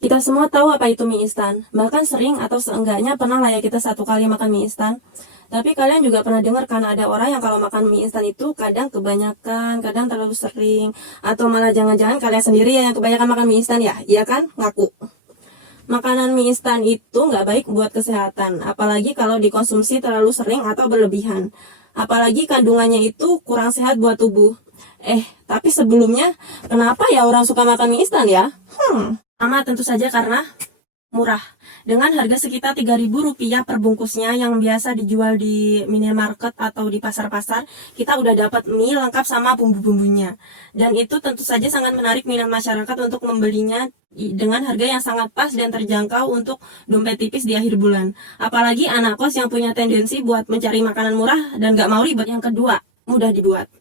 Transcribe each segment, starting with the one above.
Kita semua tahu apa itu mie instan. Bahkan sering atau seenggaknya pernah lah ya kita satu kali makan mie instan. Tapi kalian juga pernah dengar kan ada orang yang kalau makan mie instan itu kadang kebanyakan, kadang terlalu sering. Atau malah jangan-jangan kalian sendiri yang kebanyakan makan mie instan ya? Iya kan? Ngaku. Makanan mie instan itu nggak baik buat kesehatan. Apalagi kalau dikonsumsi terlalu sering atau berlebihan. Apalagi kandungannya itu kurang sehat buat tubuh. Tapi sebelumnya, kenapa ya orang suka makan mie instan ya? Pertama tentu saja karena murah. Dengan harga sekitar Rp3.000 per bungkusnya yang biasa dijual di minimarket atau di pasar-pasar, kita udah dapat mie lengkap sama bumbu-bumbunya. Dan itu tentu saja sangat menarik minat masyarakat untuk membelinya dengan harga yang sangat pas dan terjangkau untuk dompet tipis di akhir bulan. Apalagi anak kos yang punya tendensi buat mencari makanan murah dan gak mau ribet. Yang kedua, mudah dibuat.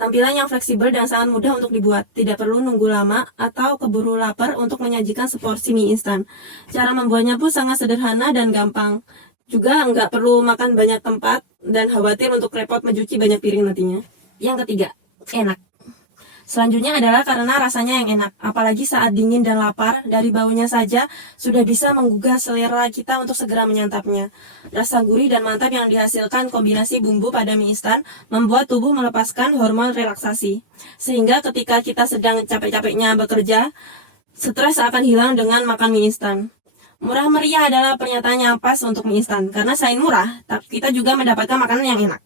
Tampilan yang fleksibel dan sangat mudah untuk dibuat. Tidak perlu nunggu lama atau keburu lapar untuk menyajikan seporsi mie instan. Cara membuatnya pun sangat sederhana dan gampang. Juga nggak perlu makan banyak tempat dan khawatir untuk repot mencuci banyak piring nantinya. Yang ketiga, enak. Selanjutnya adalah karena rasanya yang enak, apalagi saat dingin dan lapar, dari baunya saja sudah bisa menggugah selera kita untuk segera menyantapnya. Rasa gurih dan mantap yang dihasilkan kombinasi bumbu pada mie instan membuat tubuh melepaskan hormon relaksasi. Sehingga ketika kita sedang capek-capeknya bekerja, stres akan hilang dengan makan mie instan. Murah meriah adalah pernyataan yang pas untuk mie instan, karena selain murah, kita juga mendapatkan makanan yang enak.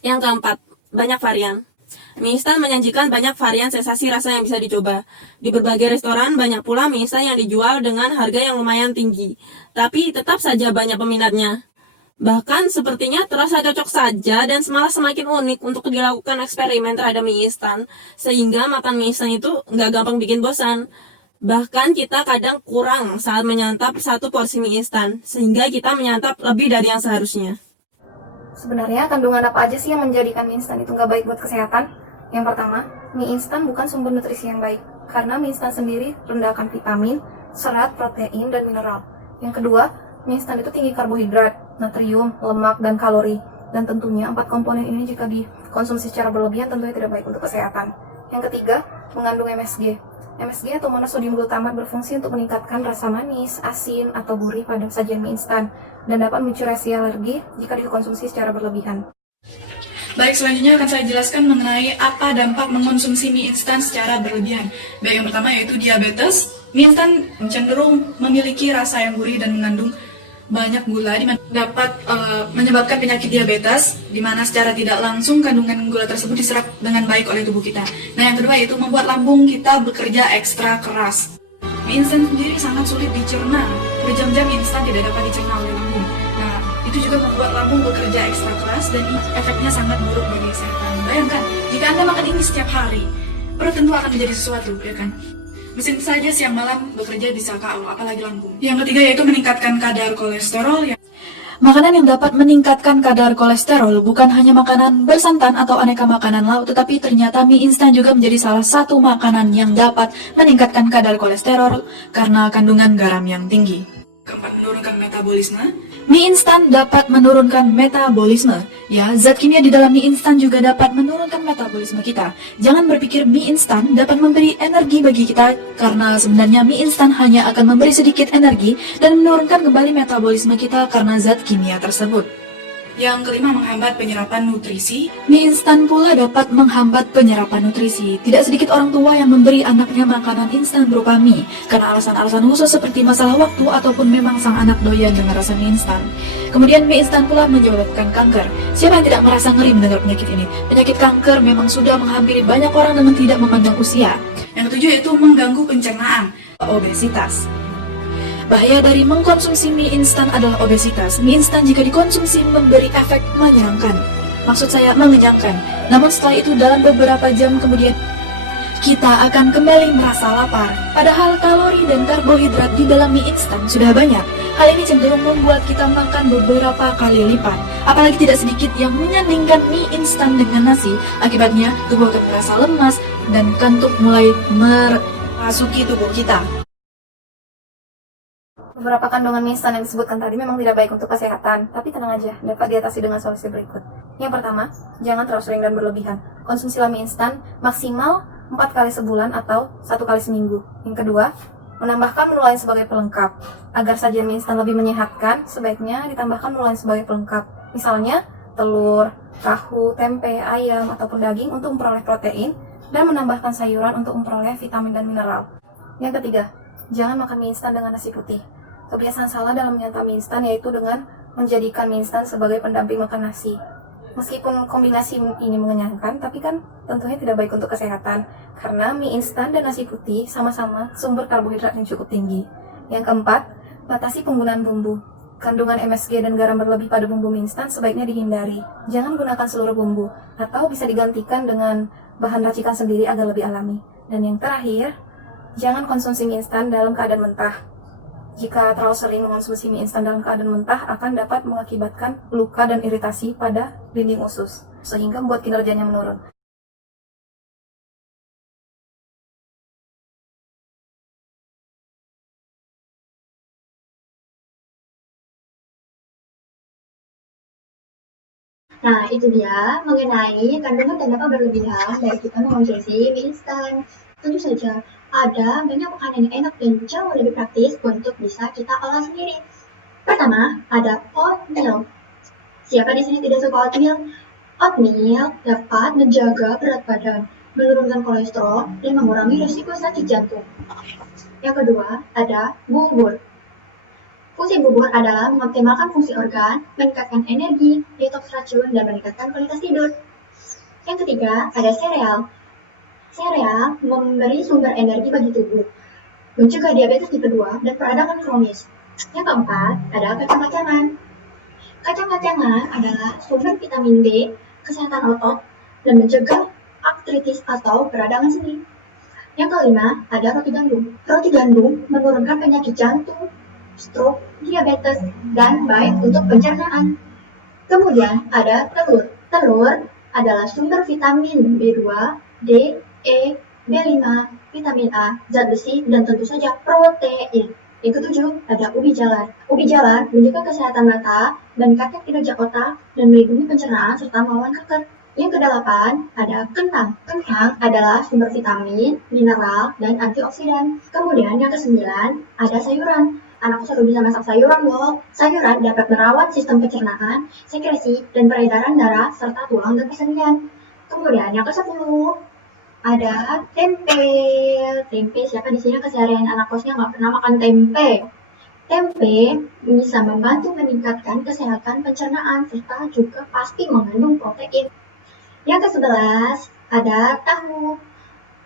Yang keempat, banyak varian. Mie instan menyajikan banyak varian sensasi rasa yang bisa dicoba. Di berbagai restoran banyak pula mie instan yang dijual dengan harga yang lumayan tinggi. Tapi tetap saja banyak peminatnya. Bahkan sepertinya terasa cocok saja dan malah semakin unik untuk dilakukan eksperimen terhadap mie instan. Sehingga makan mie instan itu nggak gampang bikin bosan. Bahkan kita kadang kurang saat menyantap satu porsi mie instan. Sehingga kita menyantap lebih dari yang seharusnya. Sebenarnya kandungan apa aja sih yang menjadikan mie instan itu nggak baik buat kesehatan? Yang pertama, mie instan bukan sumber nutrisi yang baik, karena mie instan sendiri rendah akan vitamin, serat, protein, dan mineral. Yang kedua, mie instan itu tinggi karbohidrat, natrium, lemak, dan kalori. Dan tentunya 4 komponen ini jika dikonsumsi secara berlebihan tentunya tidak baik untuk kesehatan. Yang ketiga, mengandung MSG. MSG atau monosodium glutamat berfungsi untuk meningkatkan rasa manis, asin, atau gurih pada sajian mie instan dan dapat memicu reaksi alergi jika dikonsumsi secara berlebihan. Baik, selanjutnya akan saya jelaskan mengenai apa dampak mengonsumsi mie instan secara berlebihan. Baik, yang pertama yaitu diabetes. Mie instan cenderung memiliki rasa yang gurih dan mengandung banyak gula, dapat menyebabkan penyakit diabetes, di mana secara tidak langsung kandungan gula tersebut diserap dengan baik oleh tubuh kita. Nah, yang kedua yaitu membuat lambung kita bekerja ekstra keras. Mie instan sendiri sangat sulit dicerna, berjam-jam mie instan tidak dapat dicerna oleh lambung. Nah, itu juga membuat lambung bekerja ekstra keras dan efeknya sangat buruk bagi kesehatan. Bayangkan, jika Anda makan ini setiap hari, perut tentu akan menjadi sesuatu, ya kan? Mesin saja siang malam bekerja bisa KO, apalagi lambung. Yang ketiga yaitu meningkatkan kadar kolesterol. Makanan yang dapat meningkatkan kadar kolesterol bukan hanya makanan bersantan atau aneka makanan lauk, tetapi ternyata mie instan juga menjadi salah satu makanan yang dapat meningkatkan kadar kolesterol karena kandungan garam yang tinggi. Keempat, menurunkan metabolisme. Mie instan dapat menurunkan metabolisme. Ya, zat kimia di dalam mie instan juga dapat menurunkan metabolisme kita. Jangan berpikir mie instan dapat memberi energi bagi kita, karena sebenarnya mie instan hanya akan memberi sedikit energi dan menurunkan kembali metabolisme kita karena zat kimia tersebut. Yang kelima, menghambat penyerapan nutrisi. Mie instan pula dapat menghambat penyerapan nutrisi. Tidak sedikit orang tua yang memberi anaknya makanan instan berupa mie karena alasan-alasan khusus seperti masalah waktu ataupun memang sang anak doyan dengan rasa mie instan. Kemudian mie instan pula menyebabkan kanker. Siapa yang tidak merasa ngeri mendengar penyakit ini? Penyakit kanker memang sudah menghampiri banyak orang dengan tidak memandang usia. Yang ketujuh yaitu mengganggu pencernaan, obesitas. Bahaya dari mengkonsumsi mie instan adalah obesitas. Mie instan jika dikonsumsi memberi efek menyenangkan. Maksud saya mengenyangkan. Namun setelah itu dalam beberapa jam kemudian kita akan kembali merasa lapar. Padahal kalori dan karbohidrat di dalam mie instan sudah banyak. Hal ini cenderung membuat kita makan beberapa kali lipat. Apalagi tidak sedikit yang menyandingkan mie instan dengan nasi. Akibatnya tubuh akan merasa lemas dan kantuk mulai merasuki tubuh kita. Beberapa kandungan mie instan yang disebutkan tadi memang tidak baik untuk kesehatan, tapi tenang aja, dapat diatasi dengan solusi berikut. Yang pertama, jangan terlalu sering dan berlebihan. Konsumsilah mie instan maksimal 4 kali sebulan atau 1 kali seminggu. Yang kedua, Menambahkan menu lain sebagai pelengkap. Agar sajian mie instan lebih menyehatkan, sebaiknya ditambahkan menu lain sebagai pelengkap. Misalnya, telur, tahu, tempe, ayam, ataupun daging untuk memperoleh protein, dan menambahkan sayuran untuk memperoleh vitamin dan mineral. Yang ketiga, jangan makan mie instan dengan nasi putih. Kebiasaan salah dalam menyantap mie instan yaitu dengan menjadikan mie instan sebagai pendamping makan nasi. Meskipun kombinasi ini mengenyangkan, tapi kan tentunya tidak baik untuk kesehatan, karena mie instan dan nasi putih sama-sama sumber karbohidrat yang cukup tinggi. Yang keempat, batasi penggunaan bumbu. Kandungan MSG dan garam berlebih pada bumbu mie instan sebaiknya dihindari. Jangan gunakan seluruh bumbu, atau bisa digantikan dengan bahan racikan sendiri agar lebih alami. Dan yang terakhir, jangan konsumsi mie instan dalam keadaan mentah. Jika terlalu sering mengonsumsi mie instan dalam keadaan mentah akan dapat mengakibatkan luka dan iritasi pada dinding usus, sehingga membuat kinerjanya menurun. Nah, itu dia mengenai kandungan dan dampak berlebihan dari kita mengonsumsi mie instan. Tentu saja, ada banyak makanan yang enak dan jauh lebih praktis untuk bisa kita olah sendiri. Pertama, ada oatmeal. Siapa di sini tidak suka oatmeal? Oatmeal dapat menjaga berat badan, menurunkan kolesterol, dan mengurangi risiko sakit jantung. Yang kedua, ada bubur. Fungsi bubur adalah mengoptimalkan fungsi organ, meningkatkan energi, detoks racun, dan meningkatkan kualitas tidur. Yang ketiga, ada sereal. Sereal memberi sumber energi bagi tubuh, mencegah diabetes tipe 2 dan peradangan kronis. Yang keempat, ada kacang-kacangan. Kacang-kacangan adalah sumber vitamin D, kesehatan otot, dan mencegah artritis atau peradangan sendi. Yang kelima, ada roti gandum. Roti gandum menurunkan penyakit jantung, stroke, diabetes, dan baik untuk pencernaan. Kemudian ada telur. Telur adalah sumber vitamin B2, D, E, B5, vitamin A, zat besi, dan tentu saja protein. Yang ketujuh, ada ubi jalar. Ubi jalar menjaga kesehatan mata, meningkatkan kinerja otak, dan melindungi pencernaan serta melawan kanker. Yang kedelapan, ada kentang. Kentang adalah sumber vitamin, mineral, dan antioksidan. Kemudian yang kesembilan, ada sayuran. Anakku selalu bisa masak sayuran loh. Sayuran dapat merawat sistem pencernaan, sekresi, dan peredaran darah, serta tulang dan persendian. Kemudian yang ke-10, ada tempe. Tempe, siapa di sini keseharian anak kosnya nggak pernah makan tempe? Tempe bisa membantu meningkatkan kesehatan pencernaan, serta juga pasti mengandung protein. Yang ke-11, ada tahu.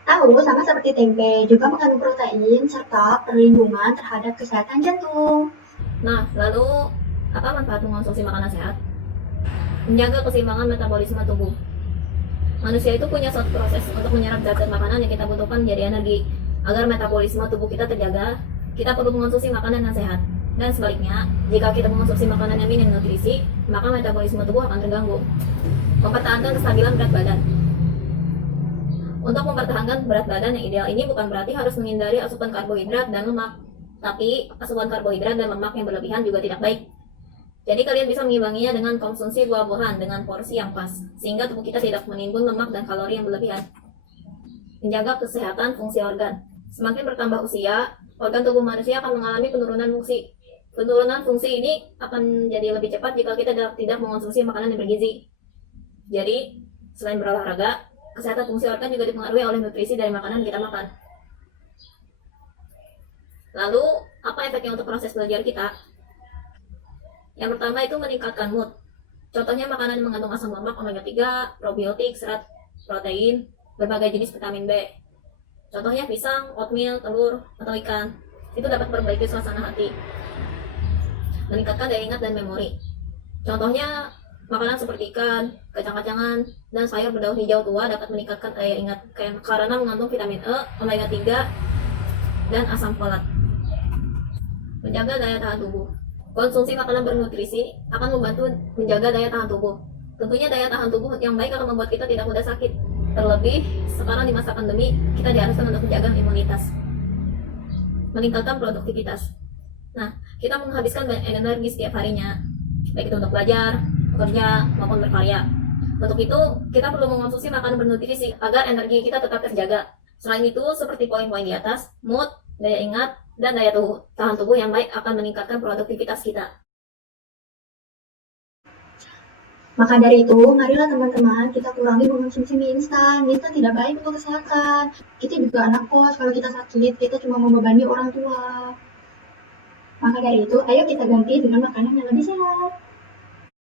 Tahu sama seperti tempe, juga mengandung protein serta perlindungan terhadap kesehatan jantung. Nah, lalu apa manfaat mengonsumsi makanan sehat? Menjaga keseimbangan metabolisme tubuh. Manusia itu punya suatu proses untuk menyerap zat-zat makanan yang kita butuhkan menjadi energi. Agar metabolisme tubuh kita terjaga, kita perlu mengonsumsi makanan yang sehat. Dan sebaliknya, jika kita mengonsumsi makanan yang minim nutrisi, maka metabolisme tubuh akan terganggu. Mempertahankan kestabilan berat badan. Untuk mempertahankan berat badan yang ideal ini bukan berarti harus menghindari asupan karbohidrat dan lemak. Tapi asupan karbohidrat dan lemak yang berlebihan juga tidak baik. Jadi kalian bisa mengimbanginya dengan konsumsi buah-buahan dengan porsi yang pas, sehingga tubuh kita tidak menimbun lemak dan kalori yang berlebihan. Menjaga kesehatan fungsi organ. Semakin bertambah usia, organ tubuh manusia akan mengalami penurunan fungsi. Penurunan fungsi ini akan jadi lebih cepat jika kita tidak mengonsumsi makanan yang bergizi. Jadi, selain berolahraga, kesehatan fungsi organ juga dipengaruhi oleh nutrisi dari makanan yang kita makan. Lalu, apa efeknya untuk proses belajar kita? Yang pertama itu meningkatkan mood. Contohnya makanan yang mengandung asam lemak, omega 3, probiotik, serat, protein, berbagai jenis vitamin B. Contohnya pisang, oatmeal, telur, atau ikan. Itu dapat memperbaiki suasana hati. Meningkatkan daya ingat dan memori. Contohnya makanan seperti ikan, kacang-kacangan, dan sayur berdaun hijau tua dapat meningkatkan daya ingat karena mengandung vitamin E, omega 3, dan asam folat. Menjaga daya tahan tubuh. Konsumsi makanan bernutrisi akan membantu menjaga daya tahan tubuh. Tentunya daya tahan tubuh yang baik akan membuat kita tidak mudah sakit. Terlebih sekarang di masa pandemi, kita diharuskan untuk menjaga imunitas. Meningkatkan produktivitas. Nah, kita menghabiskan banyak energi setiap harinya, baik itu untuk belajar, bekerja, maupun berkarya. Untuk itu, kita perlu mengonsumsi makanan bernutrisi agar energi kita tetap terjaga. Selain itu, seperti poin-poin di atas, mood, daya ingat, dan daya tahan tubuh yang baik akan meningkatkan produktivitas kita. Maka dari itu, marilah teman-teman kita kurangi mengonsumsi mie instan. Mie instan tidak baik untuk kesehatan. Kita juga anak kos, kalau kita sakit, kita cuma membebani orang tua. Maka dari itu, ayo kita ganti dengan makanan yang lebih sehat.